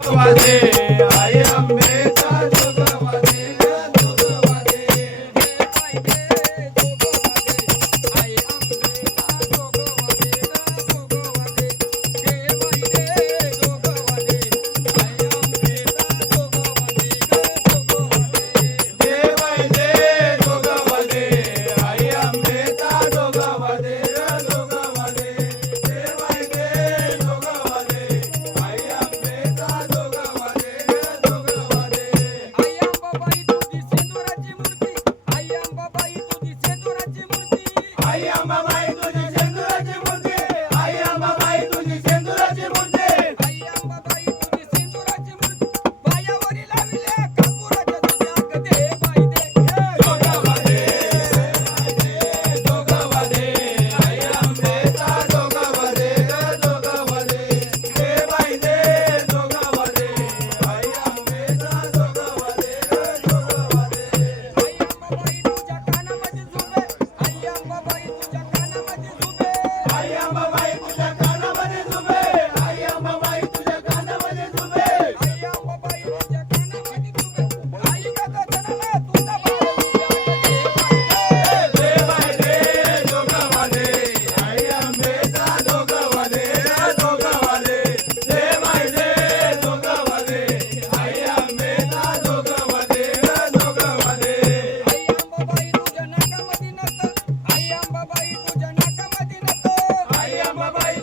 वाजे आय Ambe I am mamãe. Bye bye.